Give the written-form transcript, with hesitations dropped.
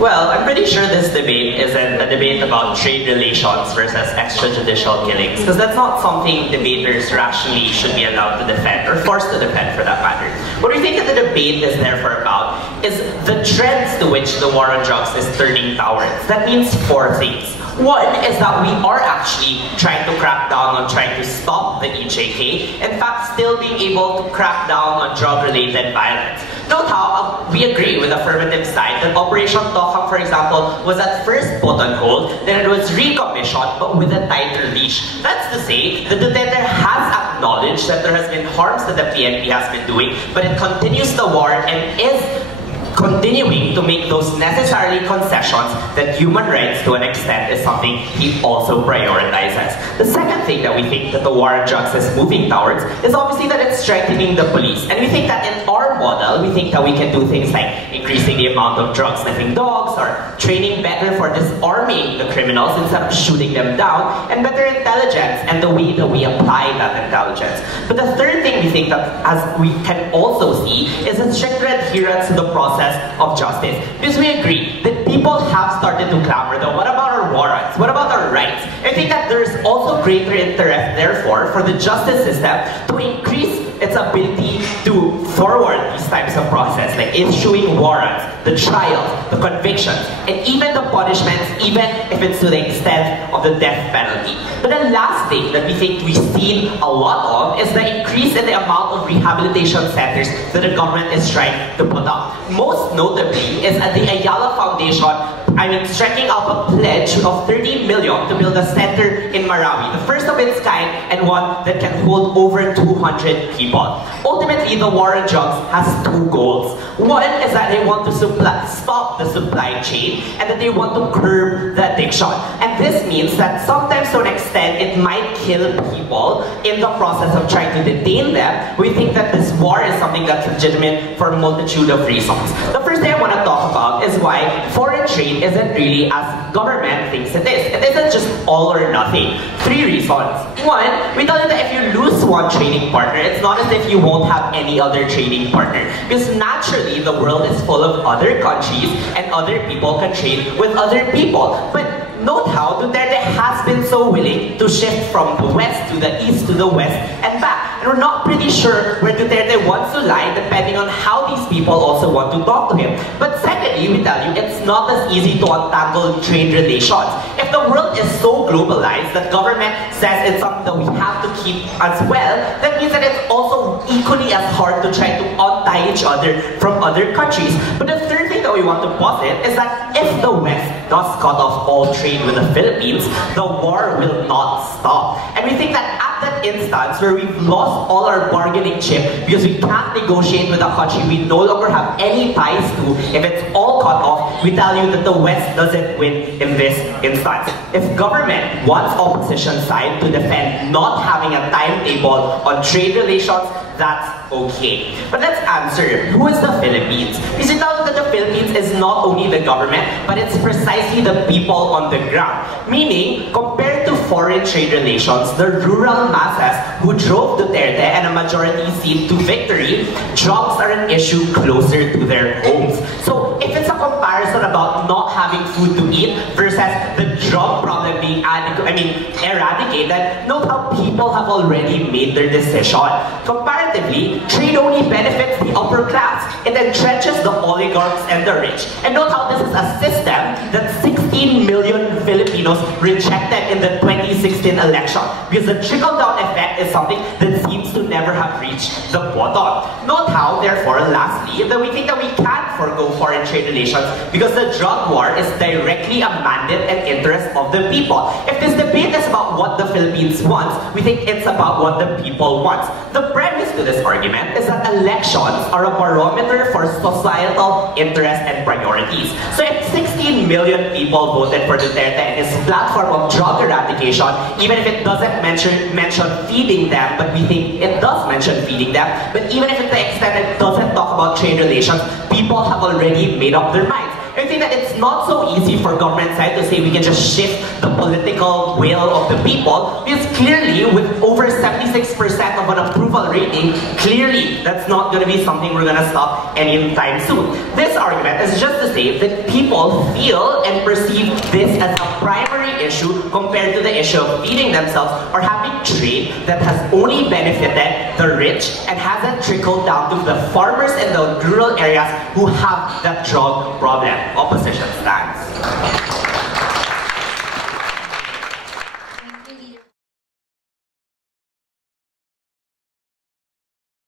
Well, I'm pretty sure this debate isn't a debate about trade relations versus extrajudicial killings, because that's not something debaters rationally should be allowed to defend, or forced to defend for that matter. What we think that the debate is therefore about is the trends to which the war on drugs is turning towards. That means four things. One is that we are actually trying to crack down on trying to stop the EJK, in fact still being able to crack down on drug-related violence. Note how we agree with Affirmative side that Operation Tokang, for example, was at first put on hold, then it was recommissioned, but with a tighter leash. That's to say, the Duterte has acknowledged that there has been harms that the PNP has been doing, but it continues the war and is continuing to make those necessary concessions that human rights to an extent is something he also prioritizes. The second thing that we think that the war on drugs is moving towards is obviously that it's strengthening the police. And we think that in our model, we think that we can do things like increasing the amount of drug sniffing dogs or training better for disarming the criminals instead of shooting them down, and better intelligence and the way that we apply that intelligence. But the third thing we think that as we can also see is a stricter adherence to the process of justice. Because we agree that people have started to clamor though, what about our warrants? What about our rights? I think that there's also greater interest, therefore, for the justice system to increase its ability to forward these types of process, like issuing warrants, the trials, the convictions, and even the punishments, even if it's to the extent of the death penalty. But the last thing that we think we've seen a lot of is the increase in the amount of rehabilitation centers that the government is trying to put up. Most notably is at the Ayala Foundation, stretching out a pledge of 30 million to build a center in Marawi, the first of its kind and one that can hold over 200 people. Ultimately, the war on drugs has two goals. One is that they want to stop the supply chain and that they want to curb the addiction. And this means that sometimes to an extent it might kill people in the process of trying to detain them. We think that this war is something that's legitimate for a multitude of reasons. The first thing I want to talk about is why foreign trade isn't really as government thinks it is. It isn't just all or nothing. Three reasons. One, we tell you that if you lose one trading partner, it's not as if you won't have any other trading partner. Because naturally, the world is full of other countries and other people can trade with other people. But note how Duterte has been so willing to shift from the west to the east to the west and back. And we're not pretty sure where Duterte wants to lie depending on how these people also want to talk to him. But secondly, we tell you, it's not as easy to untangle trade relations. If the world is so globalized that government says it's something that we have to keep as well, that means that it's also equally as hard to try to untie each other from other countries. But the third thing that we want to posit is that if the West does cut off all trade with the Philippines, the war will not stop. And we think that at that instance where we've lost all our bargaining chip because we can't negotiate with a country we no longer have any ties to, if it's all cut off, we tell you that the West doesn't win in this instance. If government wants opposition side to defend not having a timetable on trade relations, that's okay. But let's answer, who is the Philippines? Because we tell you that the Philippines is not only the government, but it's precisely the people on the ground. Meaning, compared to foreign trade relations, the rural masses who drove Duterte and a majority seat to victory, drugs are an issue closer to their homes. So if it's a comparison about not having food to eat versus the drug problem being eradicated, note how people have already made their decision. Comparatively, trade only benefits the upper class. It entrenches the oligarchs and the rich. And note how this is a system that 16 million Filipinos rejected in the 2016 election. Because the trickle-down effect is something that seems to never have reached the bottom. Note how, therefore, lastly, that we think that we can't forgo foreign trade relations because the drug war is directly a mandate and interest of the people. If this debate is about what the Philippines wants, we think it's about what the people want. The premise to this argument is that elections are a barometer for societal interest and priorities. So if 16 million people voted for Duterte and his platform of drug eradication, even if it doesn't mention feeding them, but we think it does mention feeding them, but even if to the extent it doesn't talk about trade relations, people have already made up their minds. I think that it's not so easy for government side to say we can just shift the political will of the people, because clearly with over 76% of an approval rating, clearly that's not going to be something we're going to stop anytime soon. This argument is just to say that people feel and perceive this as a primary issue compared to the issue of feeding themselves or having trade that has only benefited the rich and hasn't trickled down to the farmers in the rural areas who have that drug problem. Opposition stands.